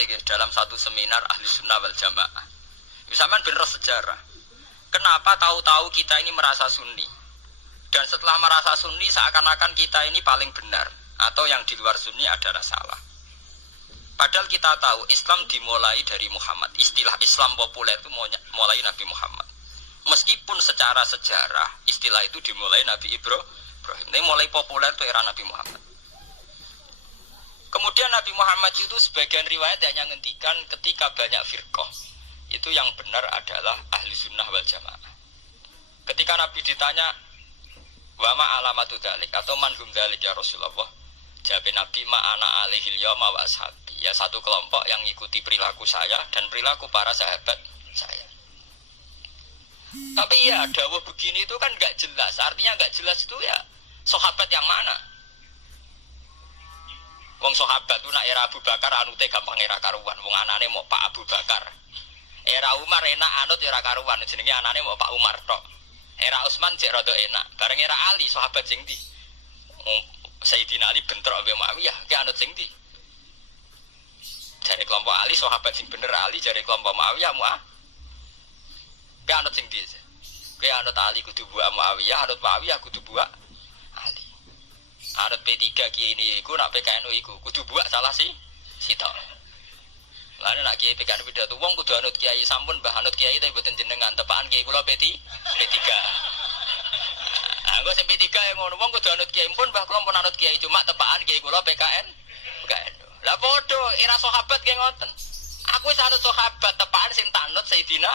nate dalam satu seminar ahli sunnah wal jamaah. Misalkan bener sejarah. Kenapa tahu-tahu kita ini merasa sunni? Dan setelah merasa sunni seakan-akan kita ini paling benar. Atau yang di luar sunni adalah salah. Padahal kita tahu Islam dimulai dari Muhammad. Istilah Islam populer itu mulai Nabi Muhammad. Meskipun secara sejarah istilah itu dimulai Nabi Ibrahim. Ini mulai populer itu era Nabi Muhammad. Kemudian Nabi Muhammad itu sebagian riwayat hanya ngendikan ketika banyak firqah. Itu yang benar adalah ahli sunnah wal jamaah. Ketika Nabi ditanya, wa ma alamatu dzalik atau manhum dzalik ya Rasulullah. Jawab Nabi ma ana alaihil yauma wa ashabi. Ya satu kelompok yang mengikuti perilaku saya dan perilaku para sahabat saya. Tapi ya dawuh begini itu kan enggak jelas. Artinya enggak jelas itu ya sahabat yang mana? Wong sahabat itu nak era Abu Bakar anute gampang era karuan. Wong anane mau Pak Abu Bakar. Era Umar enak anut era karuan. Jenenge anane mau Pak Umar tok. Era Utsman jek rada enak. Bareng era Ali sahabat sing ndi? Sayyidina Ali bentrok ambek Muawiyah, ki anut sing ndi? Jare kelompok Ali sahabat sing bener Ali, jare kelompok Muawiyah ki anut sing ndi? Ki anut Ali kudu buak Muawiyah, anut Muawiyah kudu buak Ali. Anut P3 kiai ini iku nak PKNU iku kudu buak salah si sitok. Lalu nak kiai PKNU pidato wong kudu anut kiai sampun mbah anut kiai tapi mboten jenengan tepakan kiai kula P3. Anggo sing P3 yang ngono wong kudu anut kiai pun mbah kula pun anut kiai cuma tepakan kiai kula PKNU. Lah padha era sahabat ki ngoten. Aku wis anut sahabat tepakan sing tak anut Sayyidina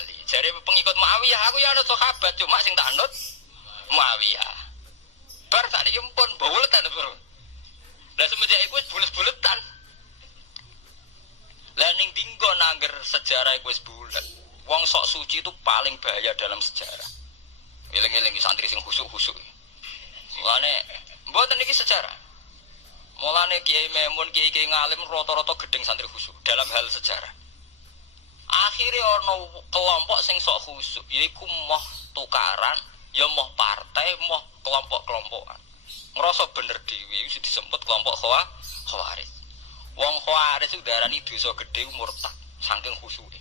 Ali. Jare pengikut Muawiyah aku ya anut sahabat cuma sing tak anut Muawiyah. Bar tak pun buletan bro. Lah semenjak iku wis bulet-buletan. Lah ning dinggo nangger sejarah iku wis bulet. Wong sok suci itu paling bahaya dalam sejarah. Eling-eling santri sing khusuk-khusuk. Mulane mboten iki sejarah. Mulane Kiai Memun, Kiai ngalim rata-rata gedeng santri khusuk dalam hal sejarah. Akhirnya ono kelompok sing sok khusuk yaiku moh tukaran, ya moh partai, moh kelompok-kelompokan. Ngerasa bener dhewe wis disebut kelompok Khawarij. Wong Khawarij itu darani dosa gedhe murtad saking khusuke.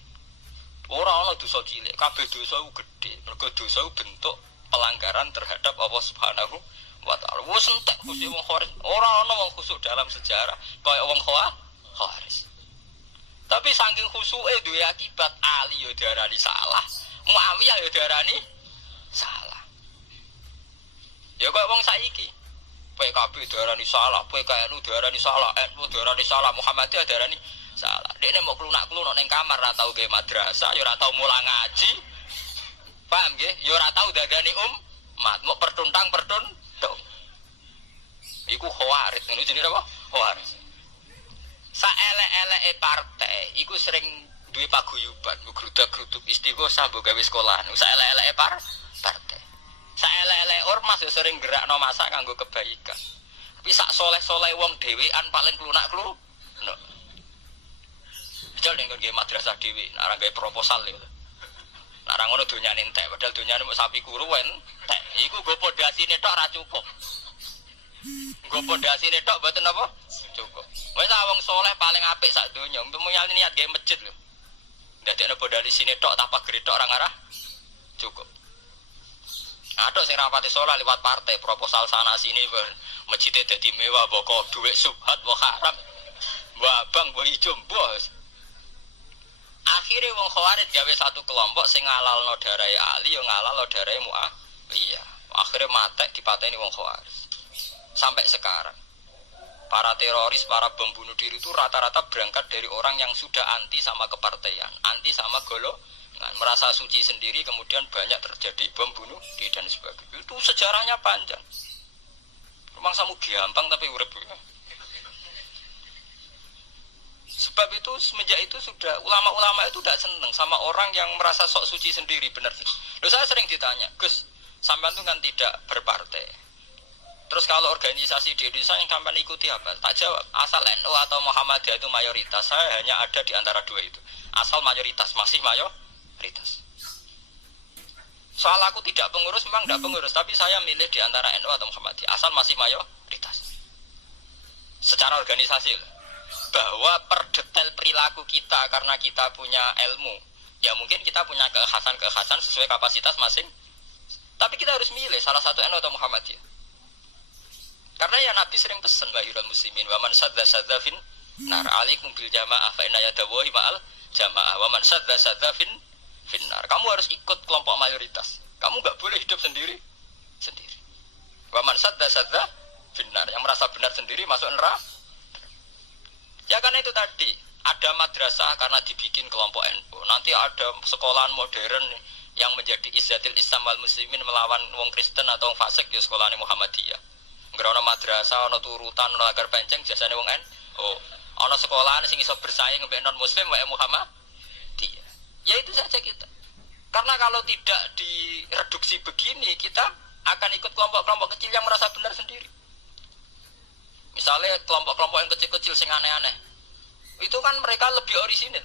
Ora ana dosa cilik, kabeh dosa iku gedhe. Mergo dosa iku bentuk pelanggaran terhadap Allah Subhanahu wa taala. Wis entek khusuk wong Khawarij. Ora ana wong khusuk dalam sejarah kaya wong Khawarij. Tapi saking khusuke duwe akibat Ali yo diarani salah, Muawiyah yo diarani salah. Ya kok wong saiki PKB diarani salah, PKNU diarani salah, NU diarani salah, Muhammadiyah diarani salah. Dekne mau klunak-klunak ning kamar ora tau gawe madrasah, ya ora tau mulang ngaji. Paham nggih? Ya ora tau dadani umat, mau pertuntang-pertuntung. Iku Khawarij, ngono jenenge apa? Khawarij. Saelek-eleke partai iku sering duwe paguyuban, ngrudak-gruduk istighosah mbok gawe sekolahan. Saelek-eleke partai. Saelek-elek ormas yo sering gerakno masa kanggo kebaikan. Tapi sak soleh-soleh wong dhewean paling klunak-kluk. No. Jal ning ngene madrasah dhewe, nek gawe proposal lho. Nek ora ngono donyane entek, padahal donyane mung sapi kuru entek. Iku go pondasine tok ora cukup. Go pondasine tok mboten apa? Cukup. Wis wong soleh paling apik sak donya, mulyane niat gawe masjid lho. Ndadekno pondasine tok tak pagere tok ora ngarah cukup. Ada sing rapati soleh lewat partai proposal sana sini masjid dadi mewah boko duit subhat wa haram. Wah bang wa ijo bos. Akhire wong Khawarij gawe satu kelompok sing ngalalno darahe Ali yo ngalalno darahe Muawiyah. Akhire matek dipateni wong Khawarij. Sampai sekarang para teroris, para pembunuh diri itu rata-rata berangkat dari orang yang sudah anti sama kepartaian, anti sama golongan, merasa suci sendiri, kemudian banyak terjadi bom bunuh diri dan sebagainya. Itu sejarahnya panjang. Memang samu gampang tapi urip. Sebab itu semenjak itu sudah ulama-ulama itu tidak senang sama orang yang merasa sok suci sendiri, benar. Loh, saya sering ditanya, Gus, sampean itu kan tidak berpartai. Terus kalau organisasi di Indonesia yang sampean ikuti apa? Tak jawab, asal NU atau Muhammadiyah itu mayoritas. Saya hanya ada di antara dua itu. Asal mayoritas, masih mayoritas. Soal aku tidak pengurus, memang tidak pengurus, tapi saya milih di antara NU atau Muhammadiyah. Asal masih mayoritas. Secara organisasi loh. bahwa per detail perilaku kita karena kita punya ilmu, ya mungkin kita punya kekhasan sesuai kapasitas masing. Tapi kita harus milih salah satu NU atau Muhammadiyah. Karena ya Nabi sering pesan bahirul muslimin wa man sadza fin nar alaikum bil jamaah fa inna yadawahi ma'al jamaah wa man sadza fin nar. Kamu harus ikut kelompok mayoritas. Kamu enggak boleh hidup sendiri. Wa man sadza fin nar, yang merasa benar sendiri masuk neraka. Ya karena itu tadi, ada madrasah karena dibikin kelompok NU. Nanti ada sekolahan modern yang menjadi izzatil Islam wal muslimin melawan wong Kristen atau wong fasik ya sekolahan Muhammadiyah. Ngerono madrasah ana turutan ana agar penceng jasane wong NU. Ana sekolahan sing iso bersaing mbek non muslim wae Muhammadiyah. Ya itu saja kita. Karena kalau tidak direduksi begini, kita akan ikut kelompok-kelompok kecil yang merasa benar sendiri. Misalnya kelompok-kelompok yang kecil-kecil sing aneh-aneh, itu kan mereka lebih orisinil.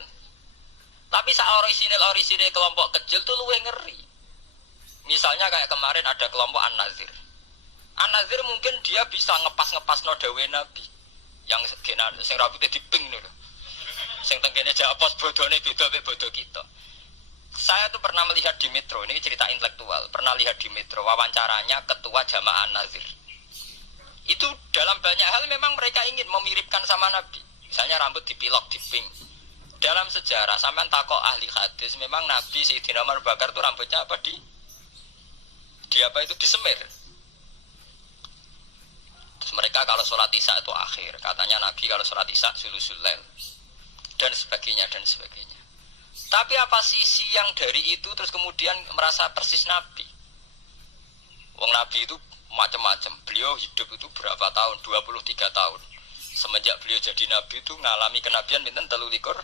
Tapi saat orisinil kelompok kecil tuh luwih ngeri. Misalnya kayak kemarin ada kelompok An-Nazir. An-Nazir mungkin dia bisa ngepas no dawe Nabi. Yang sing rambutnya diping nih, sing tenggene japos bodone beda mek bodo kita. Saya tuh pernah melihat di Metro, ini cerita intelektual. Pernah lihat di Metro wawancaranya ketua Jamaah An-Nazir. Itu dalam banyak hal memang mereka ingin memiripkan sama Nabi. Misalnya rambut dipilok, diping. Dalam sejarah, sampean takok ahli hadis, memang Nabi Sayyidina Umar Bakar itu rambutnya apa di apa itu disemir. Terus mereka kalau sholat isya itu akhir. Katanya Nabi kalau sholat isya sulusul lail. Dan sebagainya, dan sebagainya. Tapi apa sisi yang dari itu terus kemudian merasa persis Nabi? Wong Nabi itu macam-macam. Beliau hidup itu berapa tahun? 23 tahun. Semenjak beliau jadi Nabi itu mengalami kenabian pinten 23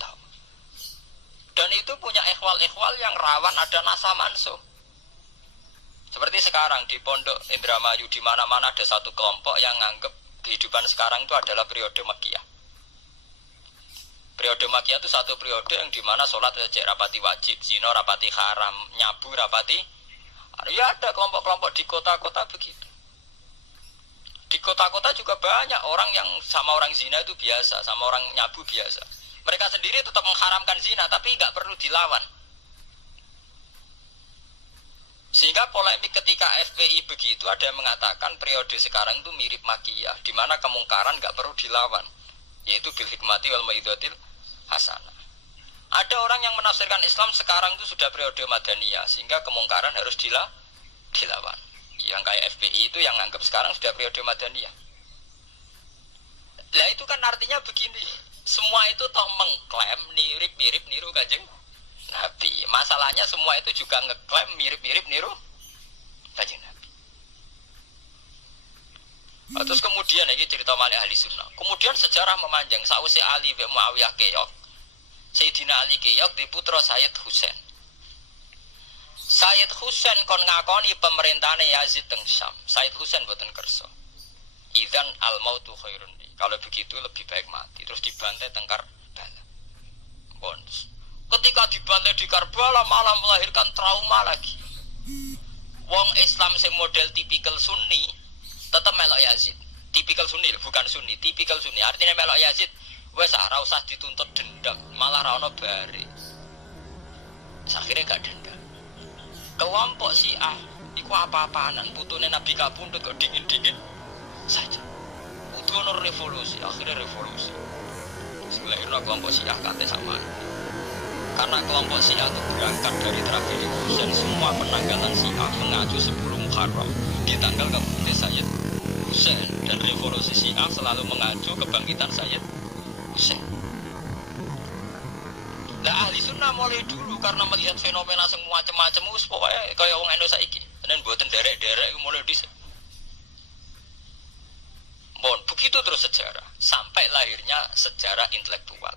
tahun. Dan itu punya ikhwal-ikhwal yang rawan ada nasa mansuh. Seperti sekarang di Pondok Indramayu, di mana-mana ada satu kelompok yang nganggep kehidupan sekarang itu adalah periode Makkiyah. Periode Makkiyah itu satu periode yang dimana sholat saja rapati wajib, zina rapati haram, nyabu rapati. Ya ada kelompok-kelompok di kota-kota begitu. Di kota-kota juga banyak orang yang sama orang zina itu biasa, sama orang nyabu biasa. Mereka sendiri tetap mengharamkan zina, tapi nggak perlu dilawan. Sehingga polemik ketika FPI begitu, ada yang mengatakan periode sekarang itu mirip Makkiyah, di mana kemungkaran nggak perlu dilawan, yaitu bil hikmati wal mau'izatil hasanah. Ada orang yang menafsirkan Islam sekarang itu sudah periode Madaniyah, sehingga kemungkaran harus dilawan. Yang kayak FPI itu yang anggap sekarang sudah periode Madaniyah. Lah itu kan artinya begini, semua itu toh mengklaim mirip-mirip niru Kanjeng Nabi. Masalahnya semua itu juga ngeklaim mirip-mirip niru Kanjeng Nabi. Terus kemudian ini cerita malih ahli sunnah. Kemudian sejarah memanjang, sausi Ali bin Muawiyah keok, Sayyidina Ali keok di putra Sayyid Husain. Sayyid Husain kon ngakoni pemerintahane Yazid teng Syam. Sayyid Husain boten kersa. Idzan al mautu khairun. Kalau begitu lebih baik mati. Terus dibantai teng Karbala. Bonus. Ketika dibantai di Karbala malah melahirkan trauma lagi. Wong Islam sing model tipikal Sunni tetap melok Yazid. Tipikal Sunni bukan Sunni, tipikal Sunni. Artinya melok Yazid wes ora usah dituntut dendam, malah ra ono bare. Akhirnya gak dendam. Kelompok Syiah iku apa-apaanan, putune Nabi kabundut kok dingin-dingin saja. Butuh ono revolusi, akhirnya revolusi. Lahirlah kelompok Syiah kate sama. Karena kelompok Syiah itu berangkat dari tragedi Husain, semua penanggalan Syiah mengacu 10 Muharram di tanggal kebangkitan Sayyid Husain, dan revolusi Syiah selalu mengacu kebangkitan Sayyid Husain. Lah ahli sunnah mulai dulu karena melihat fenomena semua macam-macam wis pokoke kaya wong Indonesia iki. Dan mboten derek-derek mulai dhisik. Bon, begitu terus sejarah sampai lahirnya sejarah intelektual.